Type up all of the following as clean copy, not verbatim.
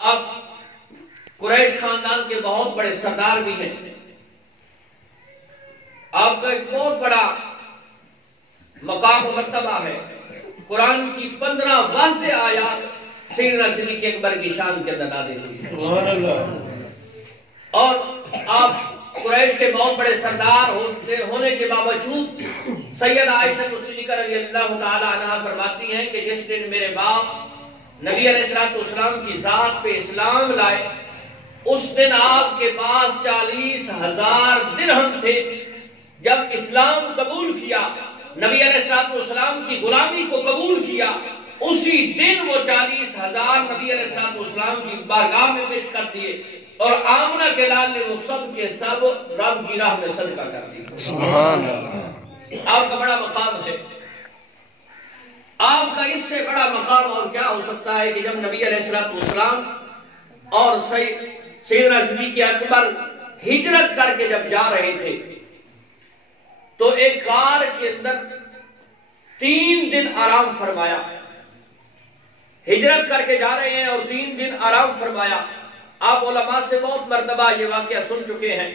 آپ قریش خاندان کے بہت بڑے سردار بھی ہیں. آپ کا ایک بہت بڑا مقام و مرتبہ ہے. قرآن کی 15 واضح آیات سیدنا صدیق اکبر کی شان کے اندر نازل ہوئی. اور آپ قریش کے بہت بڑے سردار ہونے کے باوجود سیدہ عائشہ صدیقہ رضی اللہ تعالی عنہا فرماتی ہیں کہ جس دن میرے باپ نبی علیہ السلام کی ذات پہ اسلام لائے اس دن آپ کے پاس 40,000 درہم تھے. جب اسلام قبول کیا نبی علیہ السلام کی غلامی کو قبول کیا اسی دن وہ 40,000 نبی علیہ السلام کی بارگاہ میں پیش کر دیے اور آمنہ کے لال نے وہ سب کے سب رب کی راہ میں صدقہ کر دیے. سبحان اللہ. آپ کا بڑا مقام ہے. آپ کا اس سے بڑا مقام اور کیا ہو سکتا ہے کہ جب نبی علیہ السلام اور سیدنا صدیق اکبر ہجرت کر کے جب جا رہے تھے تو ایک غار کے اندر 3 دن آرام فرمایا. ہجرت کر کے جا رہے ہیں اور 3 دن آرام فرمایا. آپ علماء سے بہت مرتبہ یہ واقعہ سن چکے ہیں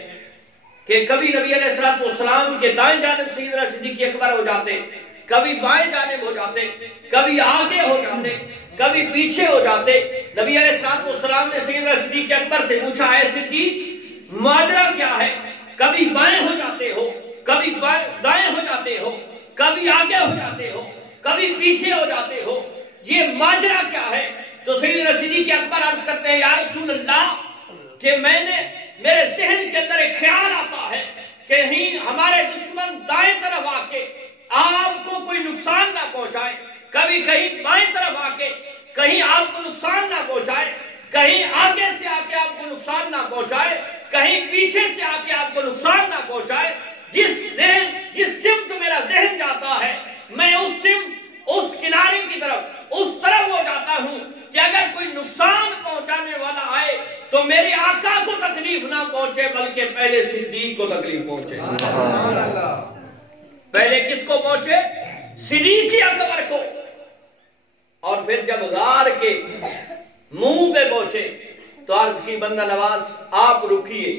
کہ کبھی نبی علیہ السلام کے دائیں جانب سیدنا صدیق اکبر ہو جاتے, کبھی بائیں جانب ہو جاتے, کبھی آگے ہو جاتے, کبھی پیچھے ہو جاتے. نبی علیہ السلام نے سیدنا صدیق اکبر سے پوچھا اے صدیق ماجرا کیا ہے؟ کبھی بائیں ہو جاتے ہو, کبھی دائیں ہو جاتے ہو, کبھی آگے ہو جاتے ہو, کبھی پیچھے ہو جاتے ہو, یہ ماجرا کیا ہے؟ تو سیدنا صدیق اکبر عرض کرتے ہیں یا رسول اللہ کہ میرے ذہن کے اندر ایک خیال آتا ہے کہ ہمارے دشمن دائیں طرف آ کے آپ کو کوئی نقصان نہ پہنچائے, کبھی کہیں بائیں طرف آ کے کہیں آپ کو نقصان نہ پہنچائے, کہیں آگے سے آ کے آپ کو نقصان نہ پہنچائے, کہیں پیچھے سے آ کے آپ کو نقصان نہ پہنچائے. جس سمت میرا ذہن جاتا ہے میں اس کنارے کی طرف اس طرف ہو جاتا ہوں کہ اگر کوئی نقصان پہنچانے والا آئے تو میرے آقا کو تکلیف نہ پہنچے بلکہ پہلے صدیق کو تکلیف پہنچے. سبحان اللہ. پہلے کس کو پہنچے؟ صدیق اکبر کو. اور پھر جب غار کے منہ پہ پہنچے تو عرض کی بندہ نواز آپ رکیے,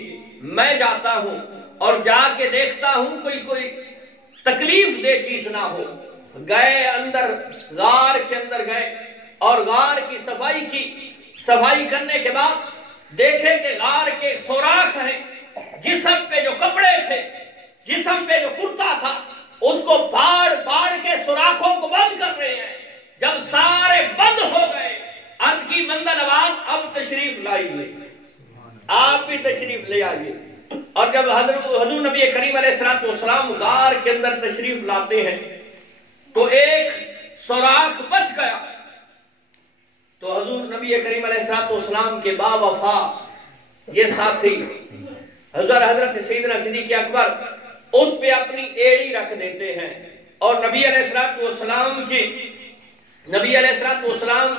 میں جاتا ہوں اور جا کے دیکھتا ہوں کوئی تکلیف دہ چیز نہ ہو. گئے اندر, غار کے اندر گئے اور غار کی صفائی کرنے کے بعد دیکھے کہ غار کے سوراخ ہیں. جسم پہ جو کپڑے تھے, جسم پہ جو کرتا تھا اس کو پھاڑ کے سوراخوں کو بند کر رہے ہیں. جب سارے بند ہو گئے عرض کی بندہ نواز اب تشریف لائیے, آپ بھی تشریف لے آئیے. اور جب حضور نبی کریم علیہ السلام غار کے اندر تشریف لاتے ہیں تو ایک سوراخ بچ گیا. تو حضور نبی کریم علیہ السلام کے با وفا یہ ساتھی حضرت سیدنا صدیق اکبر اس پہ اپنی ایڑی رکھ دیتے ہیں اور نبی علیہ السلام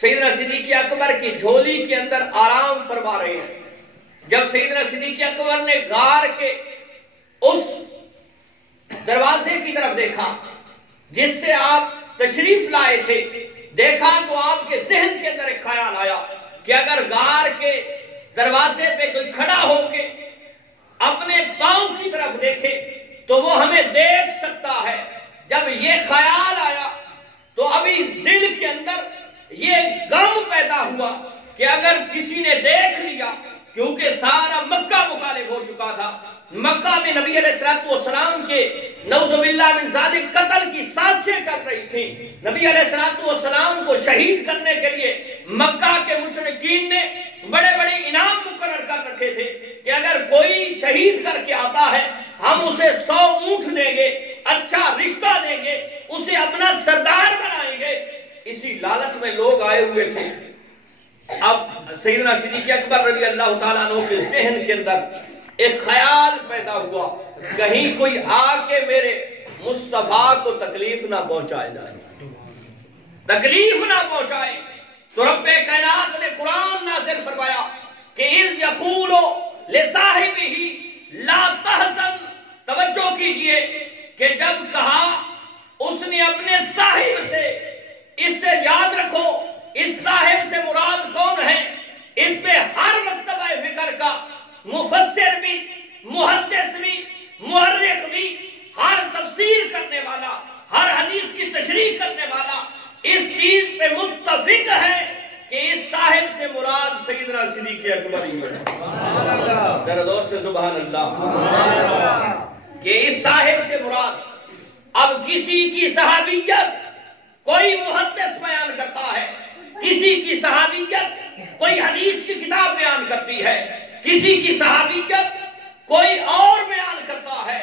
سیدنا صدیق اکبر کی جھولی کے اندر آرام فرما رہے ہیں. جب سیدنا صدیق اکبر نے غار کے اس دروازے کی طرف دیکھا جس سے آپ تشریف لائے تھے, دیکھا تو آپ کے ذہن کے اندر ایک خیال آیا کہ اگر غار کے دروازے پہ کوئی کھڑا ہو کے اپنے پاؤں کی طرف دیکھے تو وہ ہمیں دیکھ سکتا ہے. جب یہ خیال آیا تو ابھی دل کے اندر یہ غم پیدا ہوا کہ اگر کسی نے دیکھ لیا, کیونکہ سارا مکہ مخالف ہو چکا تھا, مکہ میں نبی علیہ السلام کے نعوذ باللہ من ذالک قتل کی سازشیں چل رہی تھیں. نبی علیہ السلام کو شہید کرنے کے لیے مکہ کے مشرکین نے بڑے بڑے انعام مقرر کر رکھے تھے کہ اگر کوئی شہید کر کے آتا ہے ہم اسے 100 اونٹ دیں گے, اچھا رشتہ دیں گے, اسے اپنا سردار بنائیں گے. اسی لالچ میں لوگ آئے ہوئے تھے. اب سیدنا صدیق اکبر رضی اللہ تعالیٰ عنہ کے ذہن کے اندر ایک خیال پیدا ہوا کہیں کوئی آ کے میرے مصطفیٰ کو تکلیف نہ پہنچائے جائے, تکلیف نہ پہنچائے. تو رب کائنات نے قرآن نازل فرمایا کہ اذ یقول لصاحبہ لا تحزن. توجہ کیجئے کہ جب کہا اس نے اپنے صاحب سے, اس سے یاد رکھو اس صاحب سے مراد کون ہے؟ مفسر بھی، محدث بھی، مورخ بھی، ہر تفسیر کرنے والا، ہر حدیث کی تشریح کرنے والا اس چیز پہ متفق ہے کہ اس صاحب سے مراد سیدنا صدیق اکبر ہی ہے۔ ذرا زور سے سبحان اللہ۔ کہ اس صاحب سے مراد، اب کسی کی صحابیت کوئی محدث بیان کرتا ہے، کسی کی صحابیت کوئی حدیث کی کتاب بیان کرتی ہے، کسی کی صحابیت کوئی اور بیان کرتا ہے۔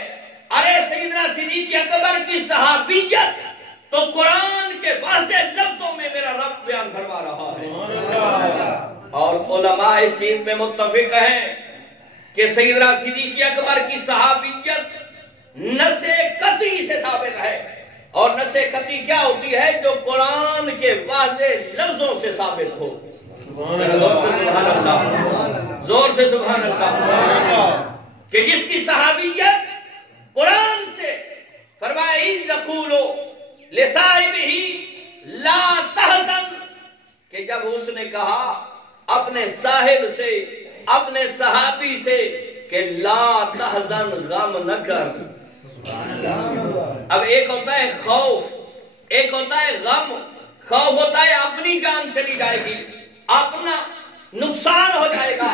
ارے سیدنا صدیق اکبر کی صحابیت تو قرآن کے واضح لفظوں میں میرا رب بیان فرما رہا ہے، اور علماء اس چیز میں متفق ہیں کہ سیدنا صدیق اکبر کی صحابیت نص قطعی سے ثابت ہے۔ اور نص قطعی کیا ہوتی ہے؟ جو قرآن کے واضح لفظوں سے ثابت ہو۔ زور سے سبحان اللہ، زور سے سبحان اللہ۔ کہ جس کی صحابیت قرآن سے فرمایا اِذْ يَقُولُ لِصَاحِبِهِ لَا تَحْزَنْ، کہ جب اس نے کہا اپنے صاحب سے، اپنے صحابی سے کہ لا تحزن، غم نہ کر۔ اب ایک ہوتا ہے خوف، ایک ہوتا ہے غم۔ خوف ہوتا ہے اپنی جان چلی جائے گی، اپنا نقصان ہو جائے گا،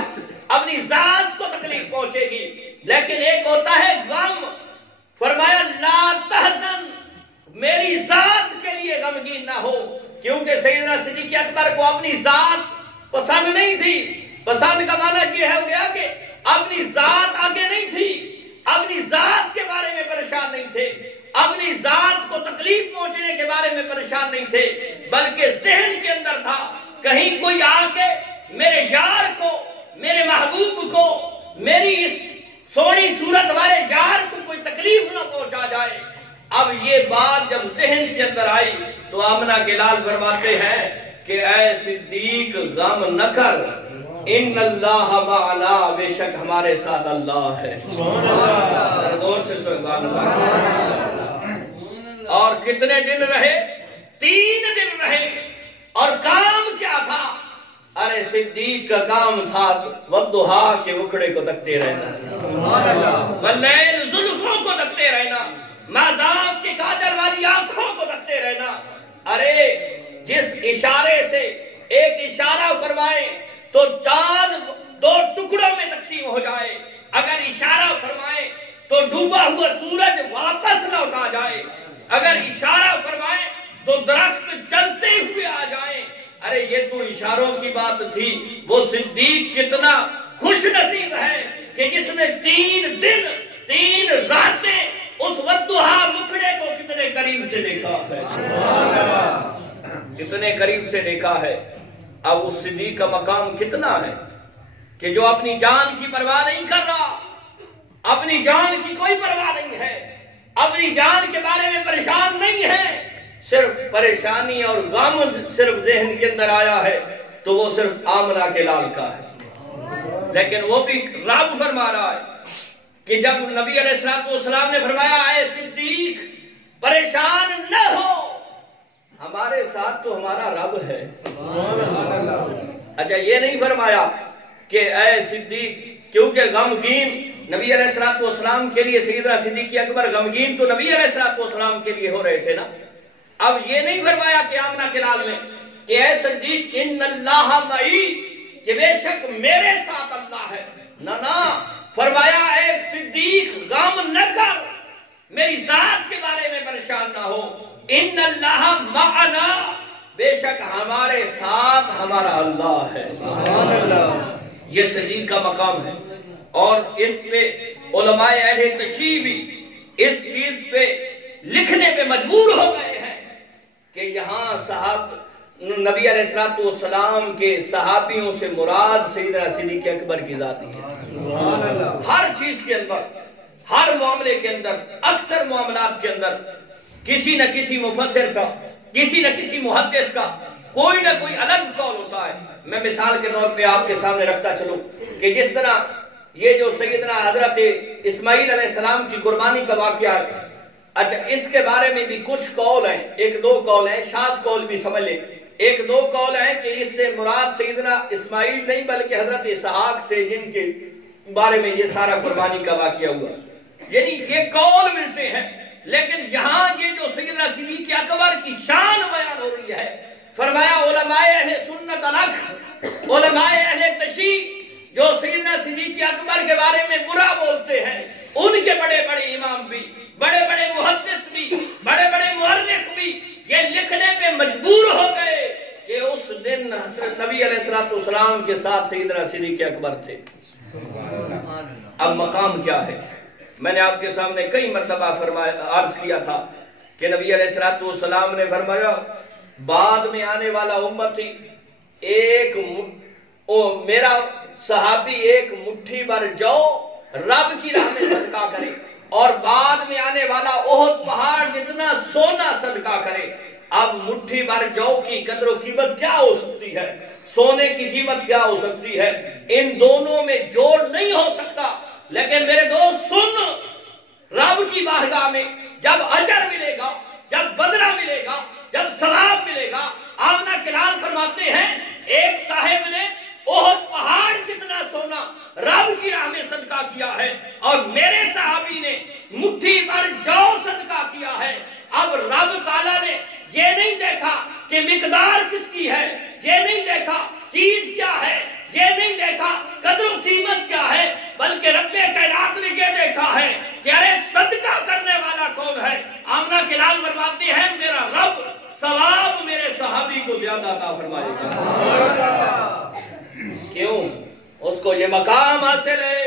اپنی ذات کو تکلیف پہنچے گی۔ لیکن ایک ہوتا ہے غم، فرمایا لا تحزن، میری ذات کے لیے غمگین نہ ہو، کیونکہ سیدنا صدیق اکبر کو اپنی ذات پسند نہیں تھی۔ پسند کا معنی یہ ہو گیا کہ اپنی ذات آگے نہیں تھی، اپنی ذات کے بارے میں پریشان نہیں تھے، اپنی ذات کو تکلیف پہنچنے کے بارے میں پریشان نہیں تھے، بلکہ ذہن کے اندر تھا کہیں کوئی آ کے میرے یار کو، میرے محبوب کو، میری اس سونی صورت والے یار کو کوئی تکلیف نہ پہنچا جائے۔ اب یہ بات جب ذہن کے اندر آئی تو آمنہ کے لال فرماتے ہیں کہ اے صدیق غم نہ کر، ان اللہ معنا، بے شک ہمارے ساتھ اللہ ہے۔ دور سے سبحان اللہ۔ اور کتنے دن رہے؟ 3 دن رہے، اور کام کیا تھا؟ ارے صدیق کا کام تھا والضحیٰ کے اکھڑے کو تکتے رہنا، واللیل زلفوں کو تکتے رہنا، مذاق کے کاجل والی آنکھوں کو تکتے رہنا۔ ارے جس اشارے سے ایک اشارہ فرمائے تو چاند 2 ٹکڑوں میں تقسیم ہو جائے، اگر اشارہ فرمائے تو ڈوبا ہوا سورج واپس لوٹا جائے، اگر اشارہ فرمائے تو درخت جلتے ہوئے آ جائیں۔ ارے یہ تو اشاروں کی بات تھی، وہ صدیق کتنا خوش نصیب ہے کہ جس نے 3 دن 3 راتیں اس والضحیٰ مکھڑے کو کتنے قریب سے دیکھا ہے، کتنے قریب سے دیکھا ہے۔ اب اس صدیق کا مقام کتنا ہے کہ جو اپنی جان کی پرواہ نہیں کر رہا، اپنی جان کی کوئی پرواہ نہیں ہے، اپنی جان کے بارے میں پریشان نہیں ہے، صرف پریشانی اور غم صرف ذہن کے اندر آیا ہے تو وہ صرف آمنہ کے لال کا ہے۔ لیکن وہ بھی رب فرما رہا ہے کہ جب نبی علیہ السلام نے فرمایا اے صدیق پریشان نہ ہو، ہمارے ساتھ تو ہمارا رب ہے۔ اچھا یہ نہیں فرمایا کہ اے صدیق، کیونکہ غمگین نبی علیہ السلام کے لیے سیدنا صدیق اکبر غمگین تو نبی علیہ السلام کے لیے ہو رہے تھے نا۔ اب یہ نہیں فرمایا کہ آمنہ کے لال میں کہ اے صدیق ان اللہ معی، کہ بے شک میرے ساتھ اللہ ہے، نہ فرمایا اے صدیق غم نہ کر، میری ذات کے بارے میں پریشان نہ ہو، ان اللہ معنا، بے شک ہمارے ساتھ ہمارا اللہ ہے۔ یہ صدیق کا مقام ہے، اور اس پہ علماء اہل تشیع بھی اس چیز پہ لکھنے پہ مجبور ہو گئے ہیں کہ یہاں نبی علیہ السلام کے صحابیوں سے مراد سیدنا صدیق اکبر کی ذات ہے۔ ہر چیز کے اندر، ہر معاملے کے اندر، اکثر معاملات کے اندر کسی نہ کسی مفسر کا، کسی نہ کسی محدث کا کوئی نہ کوئی الگ قول ہوتا ہے۔ میں مثال کے طور پہ آپ کے سامنے رکھتا چلوں کہ جس طرح یہ جو سیدنا حضرت اسماعیل علیہ السلام کی قربانی کا واقعہ ہے، اچھا اس کے بارے میں بھی کچھ قول ہیں، 1-2 قول ہیں، شاذ قول بھی سمجھ لیں۔ 1-2 قول ہیں کہ اس سے مراد سیدنا اسماعیل نہیں بلکہ حضرت اسحاق تھے، جن کے بارے میں یہ سارا قربانی کا واقعہ ہوا، یعنی یہ قول ملتے ہیں، لیکن یہاں یہ جو سیدنا صدیق اکبر کی شان بیان ہو رہی ہے، فرمایا علماء اہل سنت الگ، علماء اہل تشیع جو سیدنا صدیق اکبر کے بارے میں برا بولتے ہیں، ان کے بڑے بڑے امام بھی، بڑے بڑے محدث بھی، بڑے بڑے مورخ بھی یہ لکھنے پہ مجبور ہو گئے کہ اس دن حضرت نبی علیہ السلام کے ساتھ سیدنا صدیق اکبر تھے۔ اب مقام کیا ہے؟ میں نے آپ کے سامنے کئی مرتبہ عرض کیا تھا کہ نبی علیہ السلام نے فرمایا بعد میں آنے والا امتی میرا صحابی ایک مٹھی بھر جو رب کی راہ میں صدقہ کرے اور بعد میں آنے والا احد پہاڑ جتنا سونا صدقہ کرے۔ اب مٹھی بھر جو کی قدر و قیمت کیا ہو سکتی ہے، سونے کی قیمت کیا ہو سکتی ہے؟ ان دونوں میں جوڑ نہیں ہو سکتا۔ لیکن میرے دوست سن، رب کی بارگاہ میں جب اجر ملے گا، جب بدلہ ملے گا، جب ثواب ملے گا، آمنہ کلال فرماتے ہیں ایک صاحب نے احد پہاڑ جتنا سونا رب کی راہ میں صدقہ کیا ہے اور میرے صحابی نے مٹھی بھر جو صدقہ کیا ہے۔ اب رب تعالیٰ نے یہ نہیں دیکھا کہ مقدار کس کی ہے، یہ نہیں دیکھا چیز کیا ہے، یہ نہیں دیکھا قدر و قیمت کیا ہے، بلکہ رب کائنات نے یہ دیکھا ہے کہ ارے صدقہ کرنے والا کون ہے۔ آمنہ کلال فرماتے ہیں میرا رب ثواب میرے صحابی کو زیادہ عطا فرمائے گا۔ کیوں؟ اس کو یہ مقام حاصل ہے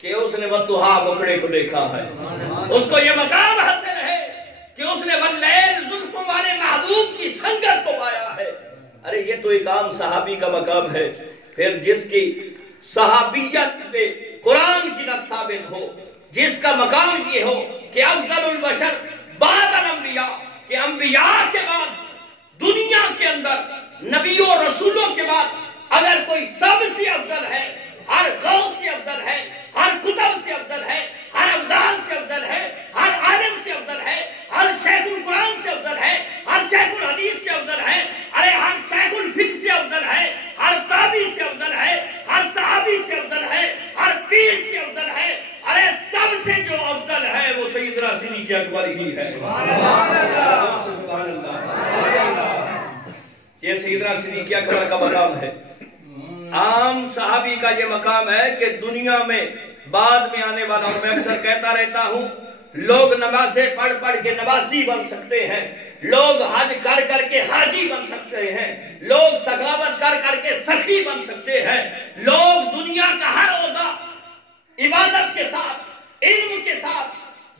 کہ اس نے والضحیٰ مکھڑے کو دیکھا ہے، اس کو یہ مقام حاصل ہے کہ اس نے واللیل زلفوں والے محبوب کی سنگت کو پایا ہے۔ ارے یہ تو ایک عام صحابی کا مقام ہے، پھر جس کی صحابیت پہ قرآن کی نص ثابت ہو، جس کا مقام یہ ہو کہ افضل البشر بعد الانبیاء، کہ انبیاء کے بعد دنیا کے اندر نبیوں اور رسولوں کے بعد اگر کوئی سب سے افضل ہے، ہر غوث سے افضل ہے، ہر کتب سے افضل ہے، ہر ابدال سے افضل ہے، ہر عالم سے افضل ہے، ہر شیخ القرآن سے افضل ہے، ہر شیخ الحدیث سے افضل ہے، ارے ہر شیخ الفقہ سے افضل ہے، ہر تابعی سے افضل ہے، ہر صحابی سے افضل ہے، ہر پیر سے افضل ہے، ارے سب سے جو افضل ہے وہ سیدنا صدیق اکبر ہی ہے۔ سبحان اللہ، سبحان اللہ۔ یہ سیدنا صدیق اکبر کا مقام ہے۔ عام صحابی کا یہ مقام ہے کہ دنیا میں بعد میں آنے والا، اور میں اکثر کہتا رہتا ہوں لوگ نمازیں پڑھ پڑھ کے نمازی بن سکتے ہیں، لوگ حج کر کر کے حاجی بن سکتے ہیں، لوگ سخاوت کر کر کے سخی بن سکتے ہیں، لوگ دنیا کا ہر عہدہ عبادت کے ساتھ علم کے ساتھ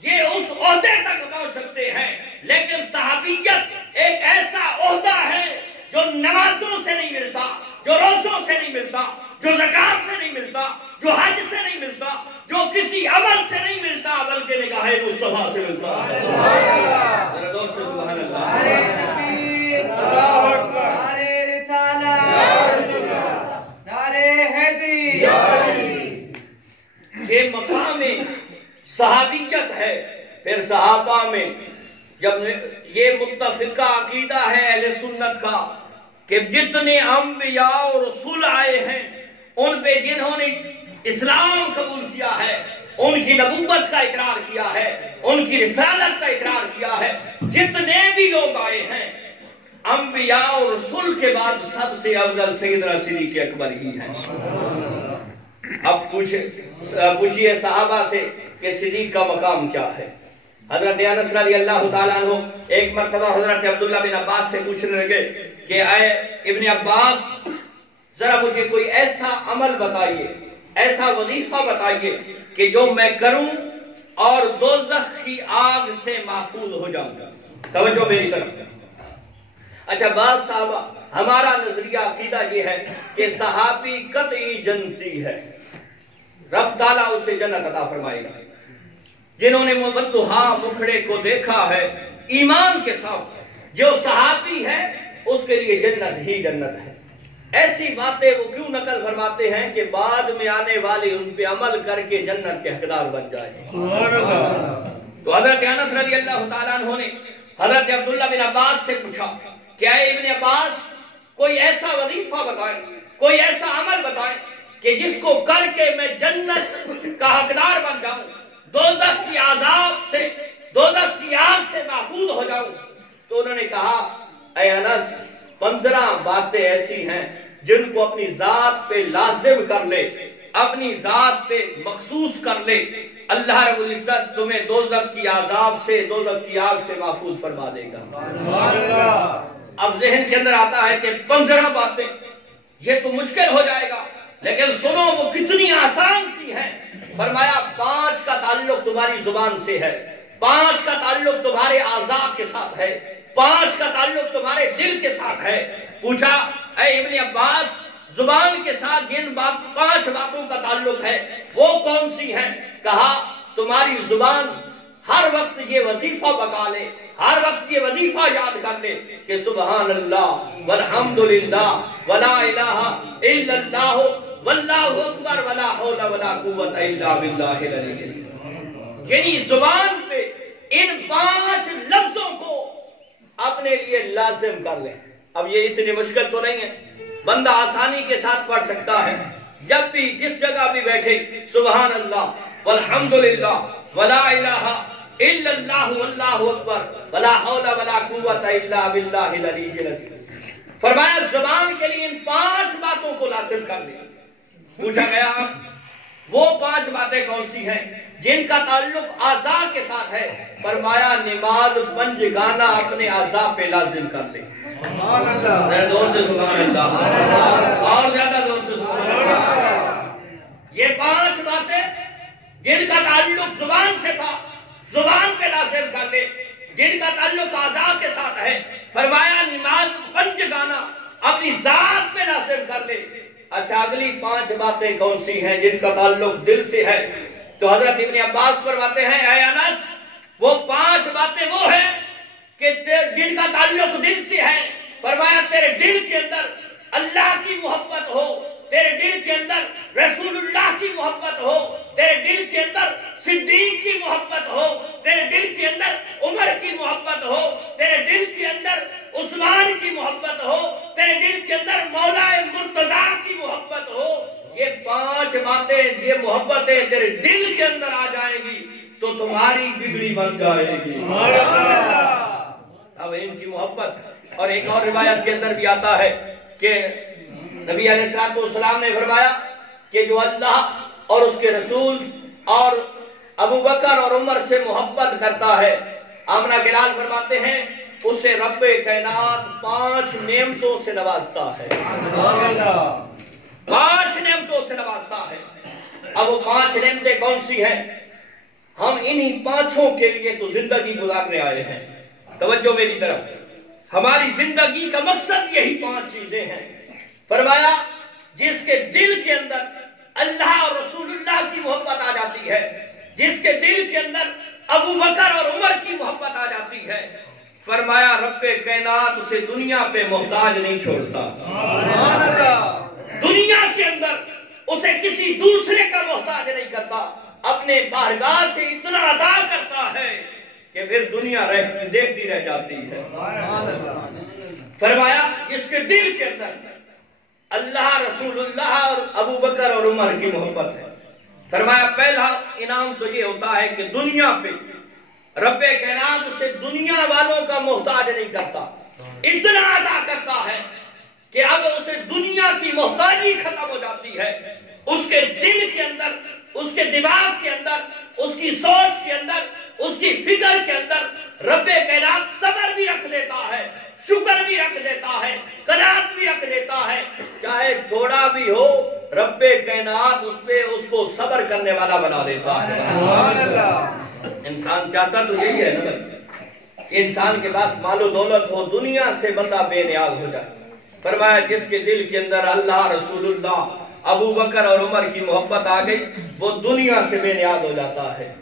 یہ اس عہدے تک پہنچ سکتے ہیں، لیکن صحابیت ایک ایسا عہدہ ہے جو نمازوں سے نہیں ملتا، جو روزوں سے نہیں ملتا، جو زکات سے نہیں ملتا، جو حج سے نہیں ملتا، جو کسی عمل سے نہیں ملتا، بلکہ نگاہ مصطفیٰ سے ملتا ہے۔ ذرا دور سے سبحان اللہ۔ نعرہ تکبیر، اللہ اکبر، نعرہ رسالت، نعرہ حیدری۔ یہ مقام صحابیت ہے۔ پھر صحابہ میں جب یہ متفقہ عقیدہ ہے اہل سنت کا کہ جتنے انبیاء اور رسول آئے ہیں ان پہ جنہوں نے اسلام قبول کیا ہے، ان کی نبوت کا اقرار کیا ہے، ان کی رسالت کا اقرار کیا ہے، جتنے بھی لوگ آئے ہیں انبیاء اور رسول کے بعد سب سے افضل سیدنا صدیق اکبر ہی ہیں۔ اب پوچھئے صحابہ سے کہ صدیق کا مقام کیا ہے؟ حضرت انس رضی اللہ تعالیٰ عنہ ایک مرتبہ حضرت عبداللہ بن عباس سے پوچھنے لگے کہ اے ابن عباس ذرا مجھے کوئی ایسا عمل بتائیے، ایسا وظیفہ بتائیے کہ جو میں کروں اور دوزخ کی آگ سے محفوظ ہو جاؤں گا۔ توجہ میری طرف۔ اچھا بعض صحابہ، ہمارا نظریہ عقیدہ یہ ہے کہ صحابی قطعی جنتی ہے، رب تعالیٰ اسے جنت عطا فرمائے گا۔ جنہوں نے والضحیٰ مکھڑے کو دیکھا ہے ایمان کے ساتھ، جو صحابی ہے اس کے لیے جنت ہی جنت ہے۔ ایسی باتیں وہ کیوں نقل فرماتے ہیں کہ بعد میں آنے والے ان پہ عمل کر کے جنت کے حقدار بن جائیں۔ تو حضرت انس رضی اللہ تعالیٰ عنہ نے حضرت عبداللہ بن عباس سے پوچھا کہ اے ابن عباس کوئی ایسا وظیفہ بتائیں، کوئی ایسا عمل بتائیں کہ جس کو کر کے میں جنت کا حقدار بن جاؤں، دوزخ کی عذاب سے، دوزخ کی آگ سے محفوظ ہو جاؤں۔ تو انہوں نے کہا اے انس 15 باتیں ایسی ہیں جن کو اپنی ذات پہ لازم کر لے، اپنی ذات پہ مخصوص کر لے، اللہ رب العزت تمہیں دوزخ کی عذاب سے، دوزخ کی آگ سے محفوظ فرما دے گا۔ اب ذہن کے اندر آتا ہے کہ 15 باتیں، یہ تو مشکل ہو جائے گا، لیکن سنو وہ کتنی آسان سی ہیں۔ فرمایا 5 کا تعلق تمہاری زبان سے ہے، 5 کا تعلق تمہارے اعضاء کے ساتھ ہے، 5 کا تعلق تمہارے دل کے ساتھ ہے۔ پوچھا اے ابن عباس زبان کے ساتھ جن 5 باتوں کا تعلق ہے وہ کون سی ہیں؟ کہا تمہاری زبان ہر وقت یہ وظیفہ بکا لے، ہر وقت یہ وظیفہ یاد کر لے کہ سبحان اللہ والحمدللہ ولا الہ الا اللہ واللہ اکبر ولا حول ولا قوت الا باللہ العلی العظیم۔ یعنی زبان پہ ان 5 لفظوں کو اپنے لیے لازم کر لیں۔ اب یہ اتنی مشکل تو نہیں ہے، بندہ آسانی کے ساتھ پڑھ سکتا ہے۔ جب بھی جس جگہ بھی بیٹھے سبحان اللہ والحمدللہ ولا الہ الا اللہ واللہ اکبر ولا حول ولا قوت الا باللہ العلی العظیم۔ فرمایا زبان کے لیے ان 5 باتوں کو لازم کر لیں۔ پوچھا گیا وہ 5 باتیں کون سی ہیں جن کا تعلق اعضاء کے ساتھ ہے؟ فرمایا نماز 5 گانا اپنے اعضاء پہ لازم کر لے۔ سبحان اللہ، زور سے سبحان اللہ، اور زیادہ زور سے سبحان اللہ۔ یہ 5 باتیں جن کا تعلق زبان سے تھا زبان پہ لازم کر لے، جن کا تعلق اعضاء کے ساتھ ہے فرمایا نماز 5 گانا اپنی ذات پہ لازم کر لے۔ اچھا اگلی 5 باتیں کون سی ہیں جن کا تعلق دل سے ہے؟ تو حضرت ابن عباس فرماتے ہیں اے انس وہ 5 باتیں وہ ہیں کہ جن کا تعلق دل سے ہے۔ فرمایا تیرے دل کے اندر اللہ کی محبت ہو، تیرے دل کے اندر رسول اللہ کی محبت ہو، تیرے دل کے اندر صدیق کی محبت ہو، تیرے دل کے اندر عمر کی محبت ہو، تیرے دل کے اندر عثمان کی محبت ہو، تیرے دل کے اندر مولا مرتضیٰ کی محبت ہو۔ یہ 5 باتیں، یہ محبتیں تیرے دل کے اندر آ جائیں گی تو تمہاری بگڑی بن جائے گی۔ اب ان کی محبت، اور ایک اور روایت کے اندر بھی آتا ہے کہ نبی علیہ السلام نے فرمایا کہ جو اللہ اور اس کے رسول اور ابو بکر اور عمر سے محبت کرتا ہے، آمنہ کلال فرماتے ہیں اسے رب کائنات 5 نعمتوں سے نوازتا ہے۔ 5 نعمتوں سے نوازتا ہے۔ اب وہ 5 نعمتیں کون سی ہیں؟ ہم انہی 5 کے لیے تو زندگی گزارنے آئے ہیں۔ توجہ میری طرف، ہماری زندگی کا مقصد یہی 5 چیزیں ہیں۔ فرمایا جس کے دل کے اندر اللہ اور رسول اللہ کی محبت آ جاتی ہے، جس کے دل کے اندر ابو بکر اور عمر کی محبت آ جاتی ہے، فرمایا رب کائنات اسے دنیا پہ محتاج نہیں چھوڑتا۔ دنیا کے اندر اسے کسی دوسرے کا محتاج نہیں کرتا، اپنے بارگاہ سے اتنا عطا کرتا ہے کہ پھر دنیا دیکھتی رہ جاتی ہے۔ فرمایا جس کے دل کے اندر اللہ رسول اللہ اور ابو بکر اور عمر کی محبت ہے، فرمایا پہلا انعام تو یہ ہوتا ہے کہ دنیا پہ رب کائنات اسے دنیا والوں کا محتاج نہیں کرتا، اتنا عطا کرتا ہے کہ اب اسے دنیا کی محتاجی ختم ہو جاتی ہے۔ اس کے دل کے اندر، اس کے دماغ کے اندر، اس کی سوچ کے اندر، اس کی فکر کے اندر رب کائنات صبر بھی رکھ دیتا ہے، شکر بھی رکھ دیتا ہے، قناعت بھی رکھ دیتا ہے، چاہے تھوڑا بھی ہو رب کائنات اس پہ اس کو صبر کرنے والا بنا دیتا ہے۔ انسان چاہتا تو یہی ہے نا بھائی کہ انسان کے پاس مال و دولت ہو، دنیا سے بندہ بے نیاز ہو جائے۔ فرمایا جس کے دل کے اندر اللہ رسول اللہ ابو بکر اور عمر کی محبت آ گئی وہ دنیا سے بے نیاز ہو جاتا ہے،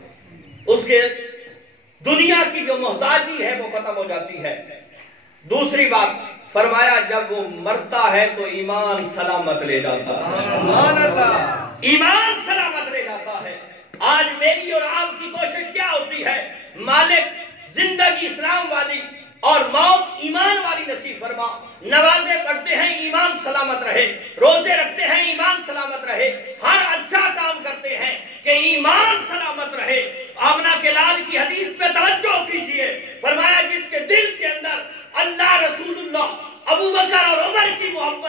اس کے دنیا کی جو محتاجی ہے وہ ختم ہو جاتی ہے۔ دوسری بات فرمایا جب وہ مرتا ہے تو ایمان سلامت لے جاتا ہے، ایمان سلامت لے جاتا ہے۔ آج میری اور آپ کی کوشش کیا ہوتی ہے؟ مالک زندگی اسلام والی اور موت ایمان والی نصیب فرما، نمازیں پڑھتے ہیں ایمان سلامت رہے، روزے رکھتے ہیں ایمان سلامت رہے،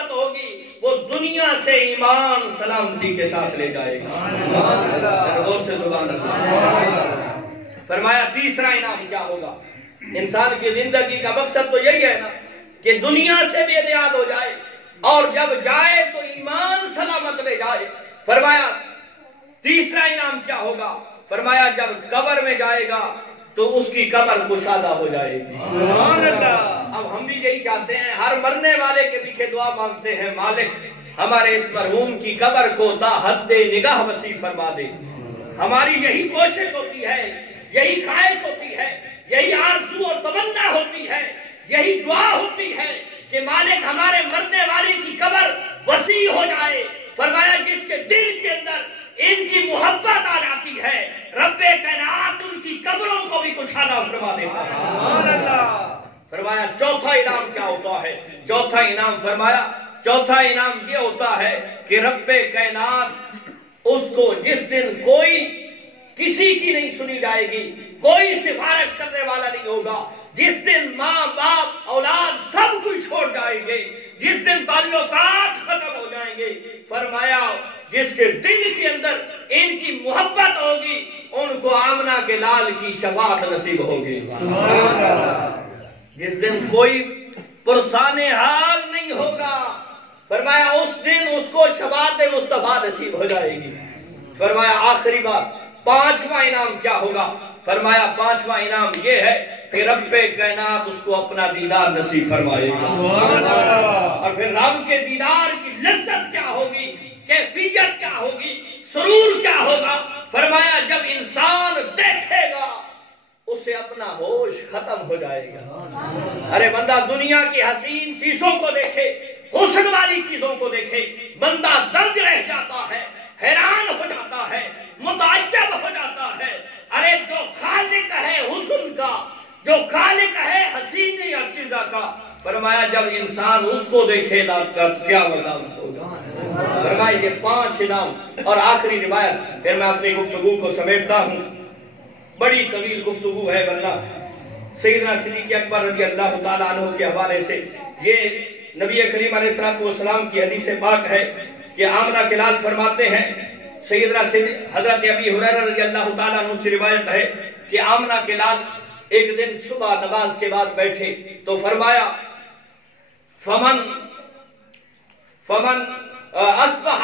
محبت ہوگی وہ دنیا سے ایمان سلامتی کے ساتھ لے جائے گا۔ غور سے سبحان اللہ۔ فرمایا تیسرا انعام کیا ہوگا؟ انسان کی زندگی کا مقصد تو یہی ہے نا کہ دنیا سے بے نیاز ہو جائے اور جب جائے تو ایمان سلامت لے جائے۔ فرمایا تیسرا انعام کیا ہوگا؟ فرمایا جب قبر میں جائے گا تو اس کی قبر کشادہ ہو جائے گی۔ سبحان اللہ۔ اب ہم بھی یہی چاہتے ہیں، ہر مرنے والے کے پیچھے دعا مانگتے ہیں، مالک ہمارے اس مرحوم کی قبر کو تا حد نگاہ وسیع فرما دے۔ ہماری یہی کوشش ہوتی ہے، یہی خواہش ہوتی ہے، یہی آرزو اور تمنا ہوتی ہے، یہی دعا ہوتی ہے کہ مالک ہمارے مرنے والے کی قبر وسیع ہو جائے۔ فرمایا جس کے دل کے اندر ان کی محبت آ جاتی ہے رب کائنات ان کی قبروں کو بھی کشادہ فرما دیتا ہے۔ سبحان اللہ۔ فرمایا چوتھا انعام کیا ہوتا ہے؟ چوتھا انعام فرمایا چوتھا انعام یہ ہوتا ہے کہ رب کائنات اس کو جس دن کوئی کسی کی نہیں سنی جائے گی، کوئی سفارش کرنے والا نہیں ہوگا، جس دن ماں باپ اولاد سب کچھ چھوڑ جائیں گے، جس دن تعلقات ختم ہو جائیں گے، فرمایا جس کے دل کے اندر ان کی محبت ہوگی ان کو آمنہ کے لال کی شفاعت نصیب ہوگی۔ جس دن کوئی پرسان حال نہیں ہوگا، فرمایا اس دن اس کو شفاعت مصطفیٰ نصیب ہو جائے گی۔ فرمایا آخری بات پانچواں انعام کیا ہوگا؟ فرمایا پانچواں انعام یہ ہے کہ رب کائنات اس کو اپنا دیدار نصیب فرمائے گا۔ اور پھر رب کے دیدار کی لذت کیا ہوگی، کیفیت کیا ہوگی، سرور کیا ہوگا؟ فرمایا جب انسان دیکھے گا اسے اپنا ہوش ختم ہو جائے گا۔ ارے بندہ دنیا کی حسین چیزوں کو دیکھے، حسن والی چیزوں کو دیکھے، بندہ دنگ رہ جاتا ہے، حیران ہو جاتا ہے، متعجب ہو جاتا ہے۔ ارے جو خالق ہے حسن کا، جو خالق ہے حسین عقیدہ کا، فرمایا جب انسان اس کو دیکھے گا تو کیا مقام ہوگا۔ فرمایا یہ پانچ انعام۔ اور آخری روایت پھر میں اپنی گفتگو کو سمیٹتا ہوں، بڑی طویل گفتگو ہے ورنہ سیدنا صدیق اکبر رضی اللہ تعالیٰ عنہ کے حوالے سے یہ نبی کریم علیہ السلام کی حدیث پاک ہے کہ آمنہ کے لال فرماتے ہیں، سیدنا حضرت ابی ہریرہ رضی اللہ تعالیٰ عنہ سے روایت ہے کہ آمنہ کے لال ایک دن صبح نماز کے بعد بیٹھے تو فرمایا فمن اصبح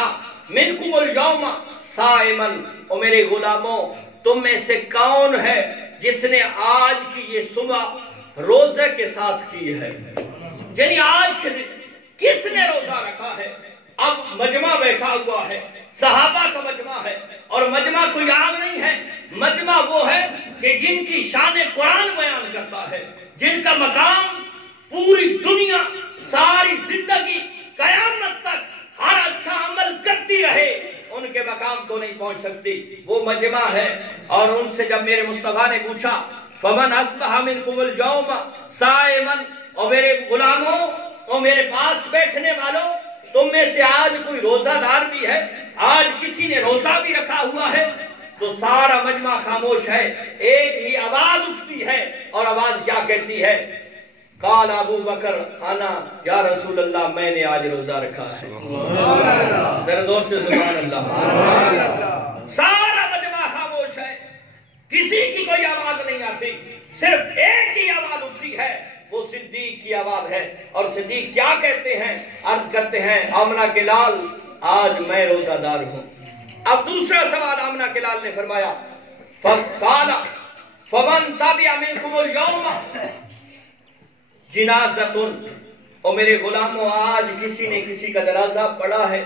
منکم اليوم صائما، او میرے غلاموں تم میں سے کون ہے جس نے آج کی یہ صبح روزے کے ساتھ کی ہے؟ یعنی آج کے دن کس نے روزہ رکھا ہے؟ اب مجمع بیٹھا ہوا ہے، صحابہ کا مجمع ہے، اور مجمع کوئی عام نہیں ہے، مجمع وہ ہے کہ جن کی شان قرآن بیان کرتا ہے، جن کا مقام پوری دنیا ساری زندگی قیامت تک ہر اچھا عمل کرتی رہے ان کے مقام کو نہیں پہنچ سکتی، وہ مجمع ہے۔ اور ان سے جب میرے مصطفیٰ نے پوچھا فمن اصبح منکم اليوم صائما، اور میرے غلاموں اور میرے پاس بیٹھنے والوں تم میں سے آج کوئی روزہ دار بھی ہے، آج کسی نے روزہ بھی رکھا ہوا ہے؟ تو سارا مجمع خاموش ہے، ایک ہی آواز اٹھتی ہے، اور آواز کیا کہتی ہے؟ قال ابو بکر انا یا رسول اللہ، میں نے آج روزہ رکھا ہے۔ ذرا زور سے سبحان اللہ۔ سارا مجمع خاموش ہے، کسی کی کوئی آواز نہیں آتی، صرف ایک ہی آواز اٹھتی ہے، وہ صدیق کی آواز ہے۔ اور صدیق کیا کہتے ہیں؟ عرض کرتے ہیں آمنہ کے لال آج میں روزہ دار ہوں۔ اب دوسرا سوال آمنہ کے لال نے فرمایا فقال فمن تبع منکم اليوم جنازتن، اور میرے غلاموں آج کسی نے کسی کا جنازہ پڑھا ہے؟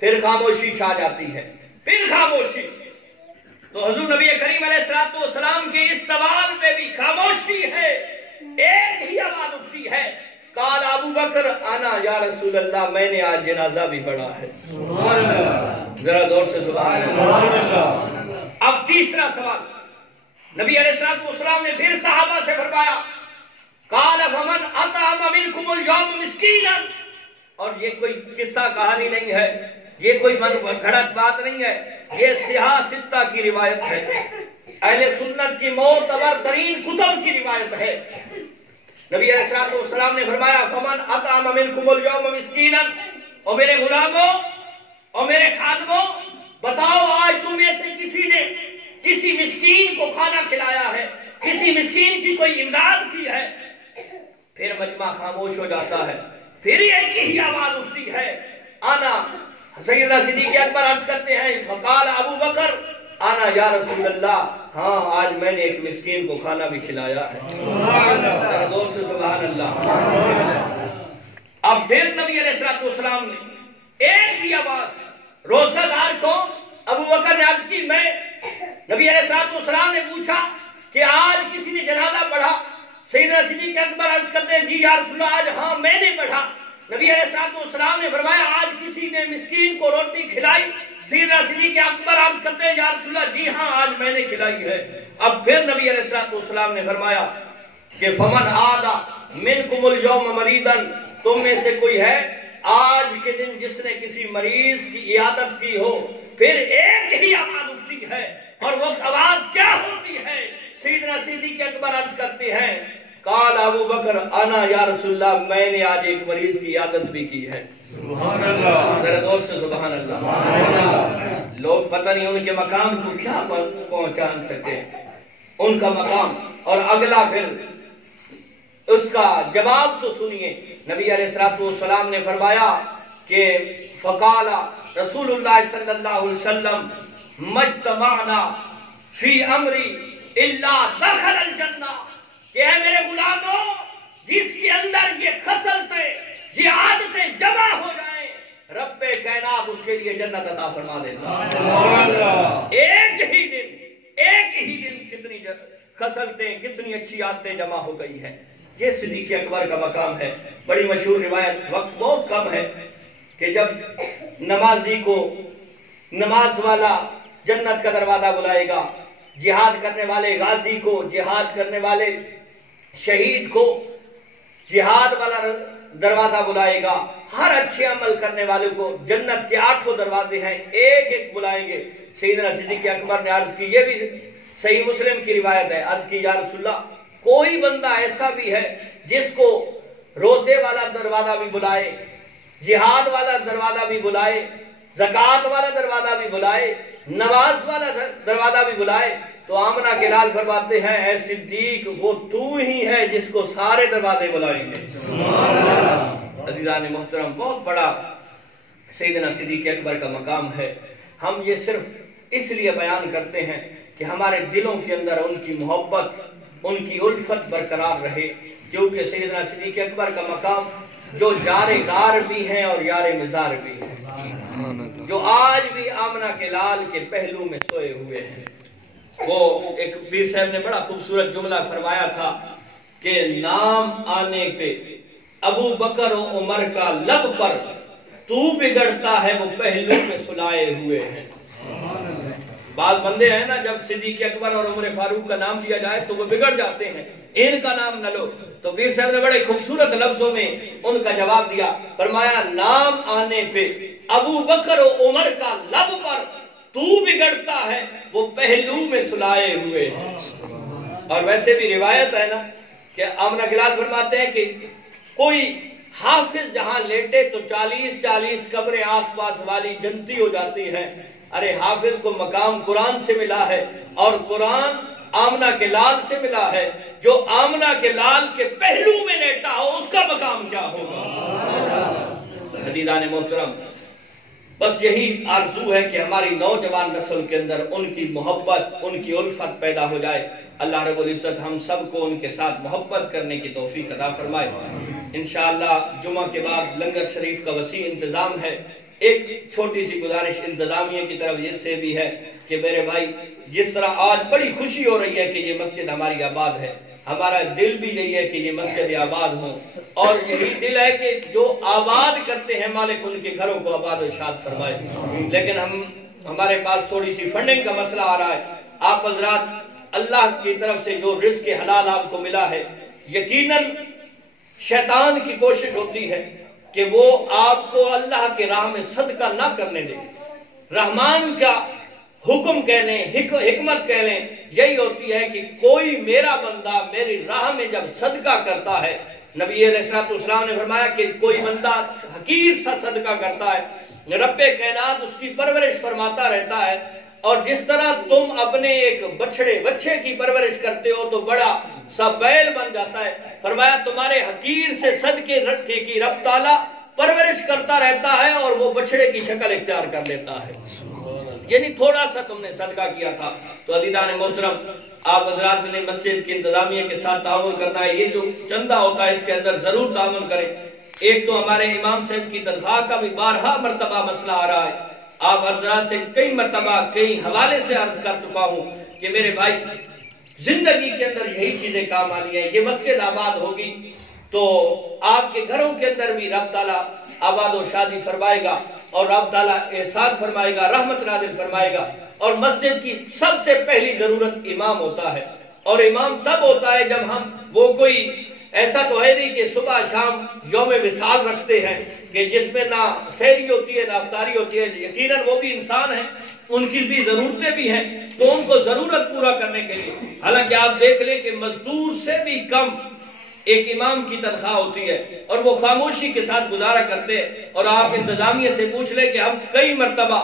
پھر خاموشی چھا جاتی ہے، پھر خاموشی۔ تو حضور نبی کریم علیہ السلام کے اس سوال پہ بھی خاموشی ہے، ایک ہی آواز اٹھتی ہے، قال ابو بکر انا یا رسول اللہ، میں نے آج جنازہ بھی پڑھا ہے۔ سبحان اللہ، ذرا زور سے سبحان اللہ۔ اب تیسرا سوال نبی علیہ السلام نے پھر صحابہ سے فرمایا قال فمن اطعم منکم اليوم مسکینا، اور یہ کوئی قصہ کہانی نہیں ہے، یہ کوئی من گھڑت بات نہیں ہے، یہ صحاح ستہ کی روایت ہے، اہل سنت کی معتبر ترین کتب کی روایت ہے۔ نبی علیہ السلام نے فرمایا فمن اطعم منکم اليوم مسکینا، اور میرے غلاموں اور میرے خادموں، بتاؤ آج تم میں سے کسی نے کسی مسکین کو کھانا کھلایا ہے، کسی مسکین کی کوئی امداد کی ہے؟ پھر مجمع خاموش ہو جاتا ہے، پھر ایک ہی آواز اٹھتی ہے، آنا سیدنا صدیق اکبر عرض کرتے ہیں، فقال ابو بکر آنا یا رسول اللہ، ہاں آج میں نے ایک مسکین کو کھانا بھی کھلایا ہے۔ ذرا زور سے سبحان اللہ۔ اب پھر نبی علیہ السلام نے ایک ہی آواز، روزہ دار کو ابو بکر نے عرض کی، میں نبی علیہ السلام نے پوچھا کہ آج کسی نے جنازہ پڑھا؟ سیدنا صدیق اکبر عرض کرتے ہیں، جی یا رسول اللہ آج ہاں میں نے پڑھا۔ نبی علیہ السلام نے فرمایا، آج کسی نے مسکین کو روٹی کھلائی؟ سیدنا صدیق اکبر عرض کرتے ہیں، یا رسول اللہ جی ہاں آج میں نے کھلائی ہے۔ اب پھر نبی علیہ السلام نے فرمایا کہ فمن عادا منکم اليوم مریضا، تم میں سے کوئی ہے آج کے دن جس نے کسی مریض کی عیادت کی ہو؟ پھر ایک ہی آواز اٹھتی ہے، اور وہ آواز کیا ہوتی ہے؟ سیدنا صدیق اکبر عرض کرتے ہیں، قال ابو بکر انا یا رسول اللہ، میں نے آج ایک مریض کی عیادت بھی کی ہے۔ سبحان اللہ، ذرا زور سے سبحان اللہ۔ لوگ پتہ نہیں ان کے مقام کو کیا پہنچان سکتے، ان کا مقام۔ اور اگلا پھر اس کا جواب تو سنیے، نبی علیہ السلام نے فرمایا کہ فقال رسول اللہ صلی اللہ علیہ وسلم مجتمعنا فی امری الا دخل الجنہ، کہ اے میرے غلاموں، جس کے اندر یہ خصلتیں یہ عادتیں جمع ہو جائیں، رب کائنات اس کے لیے جنت عطا فرما دیتا۔ ایک ہی دن کتنی خصلتیں کتنی اچھی عادتیں جمع ہو گئی ہیں۔ یہ صدیق اکبر کا مقام ہے۔ بڑی مشہور روایت، وقت بہت کم ہے، کہ جب نمازی کو نماز والا جنت کا دروازہ بلائے گا، جہاد کرنے والے غازی کو، جہاد کرنے والے شہید کو جہاد والا دروازہ بلائے گا، ہر اچھے عمل کرنے والے کو جنت کے 8 دروازے ہیں، ایک ایک بلائیں گے۔ سیدنا صدیق اکبر نے عرض کی، یہ بھی صحیح مسلم کی روایت ہے، عرض کی یا رسول اللہ کوئی بندہ ایسا بھی ہے جس کو روزے والا دروازہ بھی بلائے، جہاد والا دروازہ بھی بلائے، زکوٰۃ والا دروازہ بھی بلائے، نماز والا دروازہ بھی بلائے؟ تو آمنہ کے لال فرماتے ہیں، اے صدیق وہ تو ہی ہے جس کو سارے دروازے بلائیں گے۔ عزیزان محترم، بہت بڑا سیدنا صدیق اکبر کا مقام ہے۔ ہم یہ صرف اس لیے بیان کرتے ہیں کہ ہمارے دلوں کے اندر ان کی محبت، ان کی الفت برقرار رہے، کیونکہ سیدنا صدیق اکبر کا مقام جو یار غار بھی ہیں اور یار مزار بھی ہیں، جو آج بھی آمنہ کے لال کے پہلو میں سوئے ہوئے ہیں۔ وہ ایک پیر صاحب نے بڑا خوبصورت جملہ فرمایا تھا کہ نام آنے پہ ابو بکر و عمر کا لب پر تو بگڑتا ہے وہ پہلو میں سلائے ہوئے ہیں۔ بعض بندے ہیں نا، جب صدیق اکبر اور عمر فاروق کا نام لیا جائے تو وہ بگڑ جاتے ہیں، ان کا نام نہ لو۔ تو پیر صاحب نے بڑے خوبصورت لفظوں میں ان کا جواب دیا، فرمایا نام آنے پہ ابو بکر و عمر کا لب پر تو بگڑتا ہے وہ پہلو میں سلائے ہوئے ہیں۔ اور ویسے بھی روایت ہے نا کہ آمنہ گلال فرماتے ہیں کہ کوئی حافظ جہاں لیٹے تو 40 قبریں آس پاس والی جنتی ہو جاتی ہیں۔ ارے حافظ کو مقام قرآن سے ملا ہے، اور قرآن آمنہ کے لال سے ملا ہے، جو آمنہ کے لال کے پہلو میں لیٹا ہو اس کا مقام کیا ہوگا؟ عزیزان محترم، بس یہی آرزو ہے کہ ہماری نوجوان نسل کے اندر ان کی محبت، ان کی الفت پیدا ہو جائے۔ اللہ رب العزت ہم سب کو ان کے ساتھ محبت کرنے کی توفیق عطا فرمائے۔ انشاءاللہ جمعہ کے بعد لنگر شریف کا وسیع انتظام ہے۔ ایک چھوٹی سی گزارش انتظامیہ کی طرف یہ سے بھی ہے کہ میرے بھائی، جس طرح آج بڑی خوشی ہو رہی ہے کہ یہ مسجد ہماری آباد ہے، ہمارا دل بھی یہی ہے کہ یہ مسجد آباد ہوں، اور یہی دل ہے کہ جو آباد کرتے ہیں مالک ان کے گھروں کو آباد و شاد فرمائے۔ لیکن ہمارے پاس تھوڑی سی فنڈنگ کا مسئلہ آ رہا ہے۔ آپ حضرات، اللہ کی طرف سے جو رزق حلال آپ کو ملا ہے، یقیناً شیطان کی کوشش ہوتی ہے کہ وہ آپ کو اللہ کے راہ میں صدقہ نہ کرنے دے۔ رحمان کا حکم کہہ لیں، حکمت کہہ لیں، یہی ہوتی ہے کہ کوئی میرا بندہ میری راہ میں جب صدقہ کرتا ہے نبی علیہ السلام نے فرمایا کہ کوئی بندہ حقیر سا صدقہ کرتا ہے، رب کائنات اس کی پرورش فرماتا رہتا ہے، اور جس طرح تم اپنے ایک بچے کی پرورش کرتے ہو تو بڑا سا بیل بن جاتا ہے، فرمایا تمہارے حقیر سے صدقے کی رب تعالیٰ پرورش کرتا رہتا ہے اور وہ بچڑے کی شکل اختیار کر لیتا ہے۔ یعنی تھوڑا سا تم نے صدقہ کیا تھا۔ تو عزیزان محترم، آپ حضرات نے مسجد کی انتظامیہ کے ساتھ تعاون کرنا ہے، یہ جو چندہ ہوتا ہے اس کے اندر ضرور تعاون کریں۔ ایک تو ہمارے امام صاحب کی تنخواہ کا بھی بارہا مرتبہ مسئلہ آ رہا ہے، آپ حضرات سے کئی مرتبہ کئی حوالے سے عرض کر چکا ہوں کہ میرے بھائی زندگی کے اندر یہی چیزیں کام آنی ہیں۔ یہ مسجد آباد ہوگی تو آپ کے گھروں کے اندر بھی رب تعالیٰ آباد و شادی فرمائے گا، اور رب تعالیٰ احسان فرمائے گا، رحمت نازل فرمائے گا۔ اور مسجد کی سب سے پہلی ضرورت امام ہوتا ہے، اور امام تب ہوتا ہے جب ہم وہ کوئی ایسا تو ہے نہیں کہ صبح شام یوم وصال رکھتے ہیں کہ جس میں نہ سحری ہوتی ہے نہ افطاری ہوتی ہے، یقیناً وہ بھی انسان ہیں، ان کی بھی ضرورتیں بھی ہیں، تو ان کو ضرورت پورا کرنے کے لیے، حالانکہ آپ دیکھ لیں کہ مزدور سے بھی کم ایک امام کی تنخواہ ہوتی ہے، اور وہ خاموشی کے ساتھ گزارا کرتے ہیں۔ اور آپ انتظامیہ سے پوچھ لیں کہ ہم کئی مرتبہ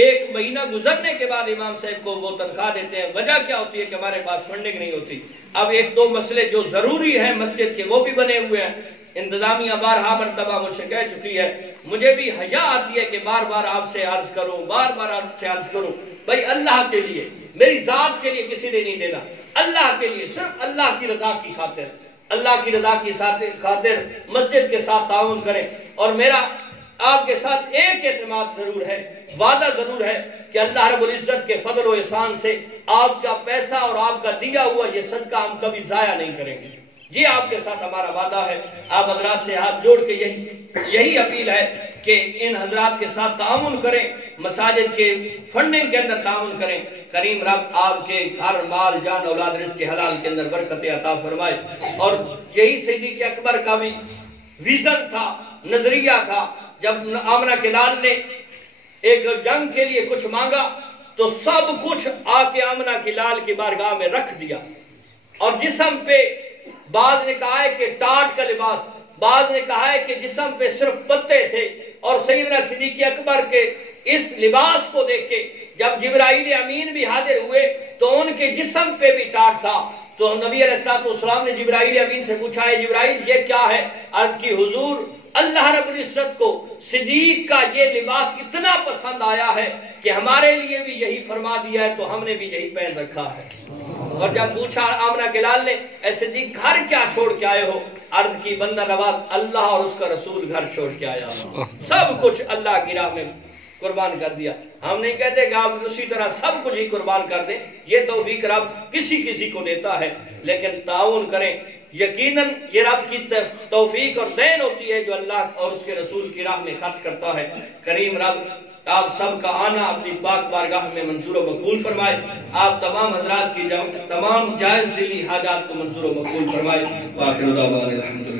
ایک مہینہ گزرنے کے بعد امام صاحب کو وہ تنخواہ دیتے ہیں، وجہ کیا ہوتی ہے کہ ہمارے پاس فنڈنگ نہیں ہوتی۔ اب ایک دو مسئلے جو ضروری ہیں مسجد کے وہ بھی بنے ہوئے ہیں، انتظامیہ بارہا مرتبہ مجھ سے کہہ چکی ہے، مجھے بھی حیا آتی ہے کہ بار بار آپ سے عرض کروں، بار بار آپ سے عرض کروں، بھائی اللہ کے لیے، میری ذات کے لیے کسی نے نہیں دینا، اللہ کے لیے، صرف اللہ کی رضا کی خاطر، اللہ کی رضا کی خاطر مسجد کے ساتھ تعاون کریں۔ اور میرا آپ کے ساتھ ایک اعتماد ضرور ہے، وعدہ ضرور ہے کہ اللہ رب العزت کے فضل و احسان سے آپ کا پیسہ اور آپ کا دیا ہوا یہ صدقہ ہم کبھی ضائع نہیں کریں گے، یہ آپ کے ساتھ ہمارا وعدہ ہے۔ آپ حضرات سے ہاتھ جوڑ کے یہی اپیل ہے کہ ان حضرات کے ساتھ تعاون کریں، مساجد کے فنڈنگ کے اندر تعاون کریں۔ کریم رب آپ کے گھر مال جان اولاد رزق حلال کے اندر برکت عطا فرمائے۔ اور یہی صدیق اکبر کا بھی ویژن تھا، نظریہ تھا، جب آمنہ کے لال نے ایک جنگ کے لیے کچھ مانگا تو سب کچھ آ کے آمنہ کے لال کی بارگاہ میں رکھ دیا، اور جسم پہ بعض نے کہا ہے کہ ٹاٹ کا لباس، بعض نے کہا ہے کہ جسم پہ صرف پتے تھے، اور سیدنا صدیق اکبر کے اس لباس کو دیکھ کے جب جبرائیل امین بھی حاضر ہوئے تو ان کے جسم پہ بھی ٹاٹ تھا۔ تو نبی علیہ السلام نے جبرائیل امین سے پوچھا ہے جبرائیل یہ کیا ہے؟ عرض کی حضور اللہ رب العزت کو صدیق کا یہ لباس اتنا پسند آیا ہے کہ ہمارے لیے بھی یہی فرما دیا ہے تو ہم نے بھی یہی پہن رکھا ہے۔ اور جب پوچھا آمنہ کے لال نے اے صدیق گھر کیا چھوڑ کے آئے ہو؟ عرض کی بندہ نواز اللہ اور اس کا رسول گھر چھوڑ کے آیا ہوں، سب کچھ اللہ کی راہ میں قربان کر دیا۔ ہم نہیں کہتے کہ آپ اسی طرح سب کچھ ہی قربان کر دیں، یہ توفیق رب کسی کو دیتا ہے، لیکن تعاون کریں۔ یقیناً یہ رب کی توفیق اور دین ہوتی ہے جو اللہ اور اس کے رسول کی راہ میں خرچ کرتا ہے۔ کریم رب آپ سب کا آنا اپنی پاک بارگاہ میں منظور و مقبول فرمائے، آپ تمام حضرات کی تمام جائز دلی حاجات کو منظور و مقبول فرمائے۔ وآخر دعوانا الحمدللہ۔